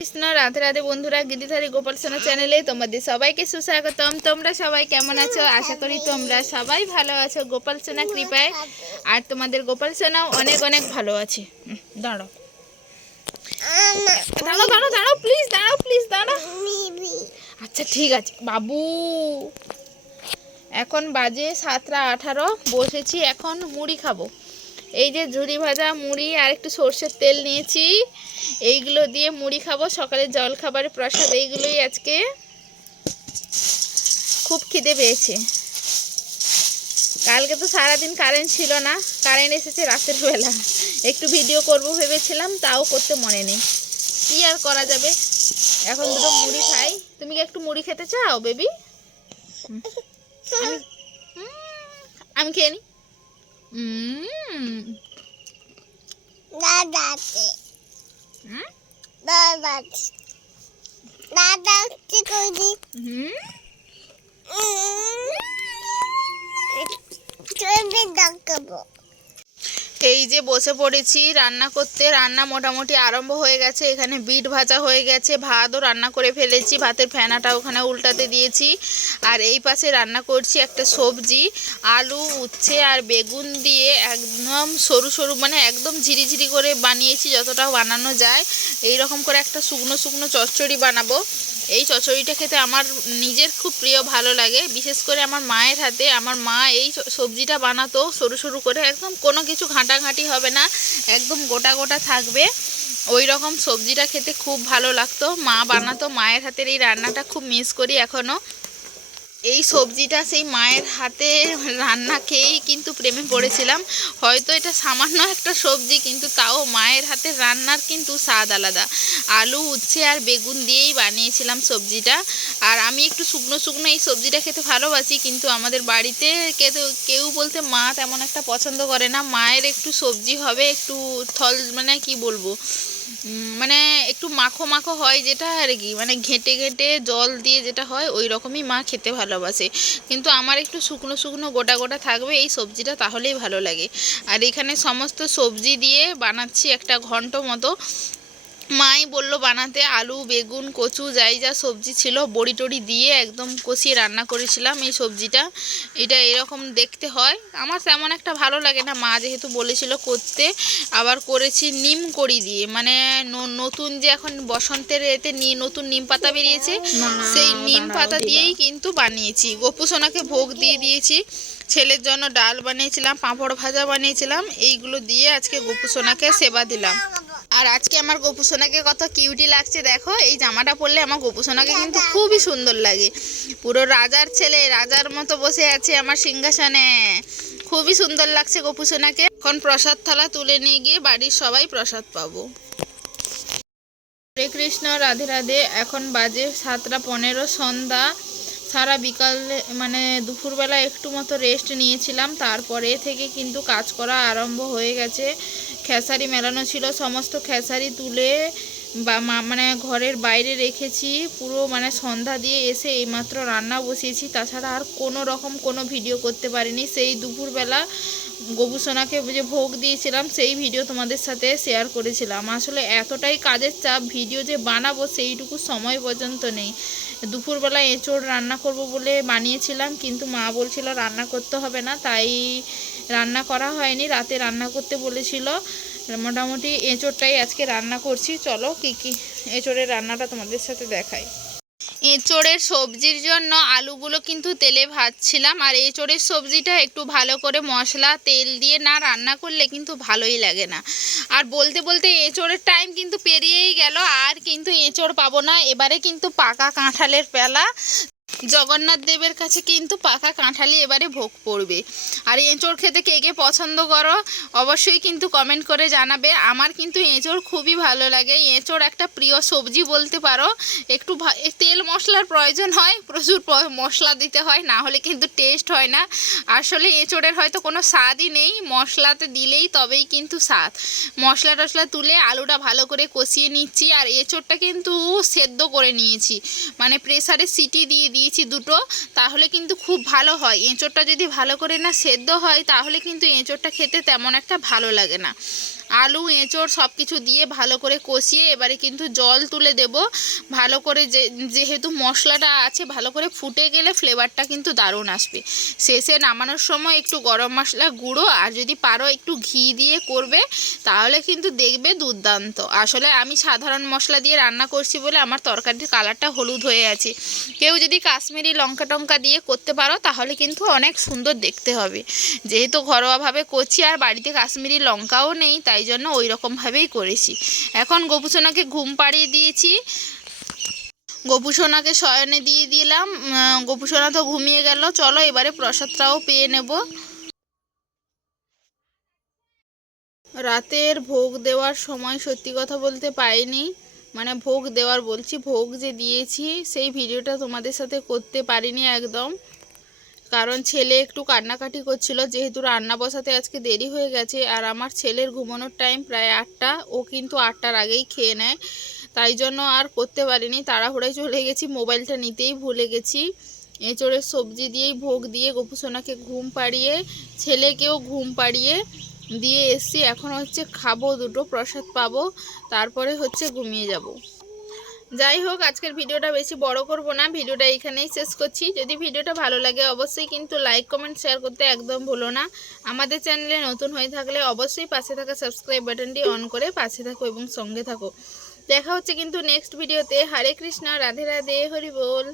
কৃষ্ণ রাধে রাধে বন্ধুরা, গিরিধারী গোপাল সোনা চ্যানেলে তোমাদের সবাইকে সুস্বাগতম। তোমরা সবাই কেমন আছো? আশা করি তোমরা সবাই ভালো আছো গোপাল সোনা কৃপায়। আর তোমাদের গোপাল সোনাও অনেক অনেক ভালো আছে। দাঁড়াও দাঁড়াও দাঁড়াও দাঁড়াও প্লিজ, দাঁড়াও প্লিজ, দাঁড়াও। আচ্ছা ঠিক আছে বাবু। এখন বাজে 7:18, বসেছি এখন মুড়ি খাবো। এই যে ঝুরি ভাজা মুড়ি আর একটু সর্ষের তেল নিয়েছি, এইগুলো দিয়ে মুড়ি খাবো। সকালে জল খাবারের প্রসাদ এইগুলোই। আজকে খুব খিদে পেয়েছে। কালকে তো সারাদিন কারেন্ট ছিল না, কারেন্ট এসেছে রাতের বেলা। একটু ভিডিও করব ভেবেছিলাম, তাও করতে মনে নেই। কি আর করা যাবে, এখন দুটো মুড়ি খাই। তুমি কি একটু মুড়ি খেতে চাও বেবি? আমি খেয়ে নি। এই যে বসে পড়েছি রান্না করতে। রান্না মোটামুটি আরম্ভ হয়ে গেছে। এখানে বিট ভাজা হয়ে গেছে, ভাতও রান্না করে ফেলেছি, ভাতের ফেনাটা ওখানে উল্টাতে দিয়েছি। আর এই পাশে রান্না করছি একটা সবজি, আলু উচ্ছে আর বেগুন দিয়ে একদম সরু সরু, মানে একদম ঝিরিঝিরি করে বানিয়েছি যতটা বানানো যায়। এই রকম করে একটা শুকনো শুকনো চচ্চড়ি বানাবো। এই চচ্চড়িটা খেতে আমার নিজের খুব প্রিয়, ভালো লাগে। বিশেষ করে আমার মায়ের হাতে। আমার মা এই সবজিটা বানাতো সরু সরু করে, একদম কোনো কিছু ঘাঁটাঘাঁটি হবে না, একদম গোটা গোটা থাকবে। ওই রকম সবজিটা খেতে খুব ভালো লাগতো, মা বানাতো। মায়ের হাতের এই রান্নাটা খুব মিস করি এখনও। এই সবজিটা সেই মায়ের হাতে রান্না খেয়েই কিন্তু প্রেমে পড়েছিলাম। হয়তো এটা সামান্য একটা সবজি, কিন্তু তাও মায়ের হাতের রান্নার কিন্তু স্বাদ আলাদা। আলু উচ্ছে আর বেগুন দিয়েই বানিয়েছিলাম সবজিটা। আর আমি একটু শুকনো শুকনো এই সবজিটা খেতে ভালোবাসি, কিন্তু আমাদের বাড়িতে কেউ বলতে মা তেমন একটা পছন্দ করে না। মায়ের একটু সবজি হবে, একটু থল, মানে কি বলবো, মানে একটু মাখো মাখো হয় যেটা আর কি, মানে ঘেঁটে ঘেঁটে জল দিয়ে যেটা হয় ওই রকমই মা খেতে ভালোবাসে। কিন্তু আমার একটু শুকনো শুকনো গোটা গোটা থাকবে এই সবজিটা, তাহলেই ভালো লাগে। আর এখানে সমস্ত সবজি দিয়ে বানাচ্ছি একটা ঘন্ট মতো। মাই বলল বানাতে, আলু বেগুন কচু যাই যা সবজি ছিল বড়ি টড়ি দিয়ে একদম কষিয়ে রান্না করেছিলাম এই সবজিটা। এটা এরকম দেখতে হয়, আমার তেমন একটা ভালো লাগে না, মা যেহেতু বলেছিল করতে। আবার করেছি নিম কড়ি দিয়ে, মানে নতুন যে এখন বসন্তের এতে নতুন নিম পাতা বেরিয়েছে, সেই নিম পাতা দিয়েই কিন্তু বানিয়েছি। গপু সোনাকে ভোগ দিয়ে দিয়েছি, ছেলের জন্য ডাল বানিয়েছিলাম, পাঁপড় ভাজা বানিয়েছিলাম। এইগুলো দিয়ে আজকে গপু সোনাকে সেবা দিলাম। আর আজকে আমার গপু সোনাকে কত কিউটি লাগছে দেখো। এই জামাটা পরলে আমার গপু সোনাকে কিন্তু খুবই সুন্দর লাগে। পুরো রাজার ছেলে, রাজার মতো বসে আছে আমার সিংহাসনে। খুবই সুন্দর লাগছে গপু সোনাকে। এখন প্রসাদ থালা তুলে নিয়ে গিয়ে বাড়ির সবাই প্রসাদ পাবো। হরে কৃষ্ণ রাধে রাধে। এখন বাজে 7:15 সন্ধ্যা। সারা বিকাল মানে দুপুরবেলা একটু মতো রেস্ট নিয়েছিলাম, তারপরে থেকে কিন্তু কাজ করা আরম্ভ হয়ে গেছে। খেসারি মেলানো ছিল, সমস্ত খেসারি তুলে মানে ঘরের বাইরে রেখেছি পুরো, মানে সন্ধ্যা দিয়ে এসে এইমাত্র রান্না বসিয়েছি। তাছাড়া আর কোনো রকম কোনো ভিডিও করতে পারিনি। সেই দুপুরবেলা গপু সোনাকে যে ভোগ দিয়েছিলাম সেই ভিডিও তোমাদের সাথে শেয়ার করেছিলাম। আসলে এতটাই কাজের চাপ, ভিডিও যে বানাবো সেইটুকু সময় পর্যন্ত নেই। দুপুরবেলা এঁচোড় রান্না করব বলে বানিয়েছিলাম, কিন্তু মা বলছিল রান্না করতে হবে না, তাই রান্না করা হয়নি। রাতে রান্না করতে বলেছিল। মোটামুটি এঁচোড়টাই আজকে রান্না করছি। চলো কি কি এঁচোড়ের রান্নাটা তোমাদের সাথে দেখাই। এঁচোড়ের সবজির জন্য আলুগুলো কিন্তু তেলে ভাজছিলাম। আর এঁচোড়ের সবজিটা একটু ভালো করে মশলা তেল দিয়ে না রান্না করলে কিন্তু ভালোই লাগে না। আর বলতে বলতে এঁচোড়ের টাইম কিন্তু পেরিয়েই গেল, আর কিন্তু এঁচোড় পাবো না। এবারে কিন্তু পাকা কাঁঠালের পেলা। জগন্নাথ দেবের কাছে কিন্তু পাকা কাঁঠালি এবারে ভোগ পড়বে। আর এঁচোড় খেতে কে কে পছন্দ করো অবশ্যই কিন্তু কমেন্ট করে জানাবে। আমার কিন্তু এঁচোড় খুবই ভালো লাগে। এঁচোড় একটা প্রিয় সবজি বলতে পারো। একটু তেল মশলার প্রয়োজন হয়, প্রচুর মশলা দিতে হয়, না হলে কিন্তু টেস্ট হয় না। আসলে এঁচোড়ের হয়তো কোনো স্বাদই নেই, মশলাতে দিলেই তবেই কিন্তু স্বাদ। মশলা টশলা তুলে আলুটা ভালো করে কষিয়ে নিচ্ছি। আর এঁচোড়টা কিন্তু সেদ্ধ করে নিয়েছি, মানে প্রেসারে সিটি দিয়ে দিয়েছি দুটো, তাহলে কিন্তু খুব ভালো হয়। এঁচোড়টা যদি ভালো করে না সেদ্ধ হয় তাহলে কিন্তু এঁচোড়টা খেতে তেমন একটা ভালো লাগে না। আলু এঁচড় সব কিছু দিয়ে ভালো করে কষিয়ে এবারে কিন্তু জল তুলে দেব। ভালো করে যেহেতু মশলাটা আছে ভালো করে ফুটে গেলে ফ্লেভারটা কিন্তু দারুণ আসবে। শেষে নামানোর সময় একটু গরম মশলা গুঁড়ো আর যদি পারো একটু ঘি দিয়ে করবে, তাহলে কিন্তু দেখবে দুর্দান্ত। আসলে আমি সাধারণ মশলা দিয়ে রান্না করছি বলে আমার তরকারির কালারটা হলুদ হয়ে আছে। কেউ যদি কাশ্মীরি লঙ্কা টঙ্কা দিয়ে করতে পারো তাহলে কিন্তু অনেক সুন্দর দেখতে হবে। যেহেতু ঘরোয়াভাবে করছি আর বাড়িতে কাশ্মীরি লঙ্কাও নেই, তাই জন্য ওই রকমভাবেই করেছি। এখন গোপুসোনাকে ঘুম পাড়িয়ে দিয়েছি, গোপুসোনাকে শয়নে দিয়ে দিলাম। গোপুসোনা তো ঘুমিয়ে গেল। চলো এবারে প্রসাদটাও পেয়ে নেব। রাতের ভোগ দেওয়ার সময় সত্যি কথা বলতে পাইনি, মানে ভোগ দেওয়ার বলছি, ভোগ যে দিয়েছি সেই ভিডিওটা তোমাদের সাথে করতে পারিনি একদম, কারণ ছেলে একটু কান্নাকাটি করছিল। যেহেতু রান্না বসাতে আজকে দেরি হয়ে গেছে আর আমার ছেলের ঘুমানোর টাইম প্রায় 8টা, ও কিন্তু 8টার আগেই খেয়ে নেয়, তাই জন্য আর করতে পারিনি। তাড়াহুড়ায় চলে গেছি, মোবাইলটা নিতেই ভুলে গেছি। এঁচড়ের সবজি দিয়েই ভোগ দিয়ে গোপুসোনাকে ঘুম পাড়িয়ে ছেলেকেও ঘুম পাড়িয়ে দিয়ে এসছি। এখন হচ্ছে খাবো, দুটো প্রসাদ পাবো, তারপরে হচ্ছে ঘুমিয়ে যাব। যাই হোক, আজকের ভিডিওটা বেশি বড় করব না, ভিডিওটা এখানেই শেষ করছি। যদি ভিডিওটা ভালো লাগে অবশ্যই কিন্তু লাইক কমেন্ট শেয়ার করতে একদম ভুলো না। আমাদের চ্যানেলে নতুন হয়ে থাকলে অবশ্যই পাশে থাকা সাবস্ক্রাইব বাটনটি অন করে পাশে থাকো এবং সঙ্গে থাকো। দেখা হচ্ছে কিন্তু নেক্সট ভিডিওতে। হরে কৃষ্ণ, রাধে রাধে, হরি বল।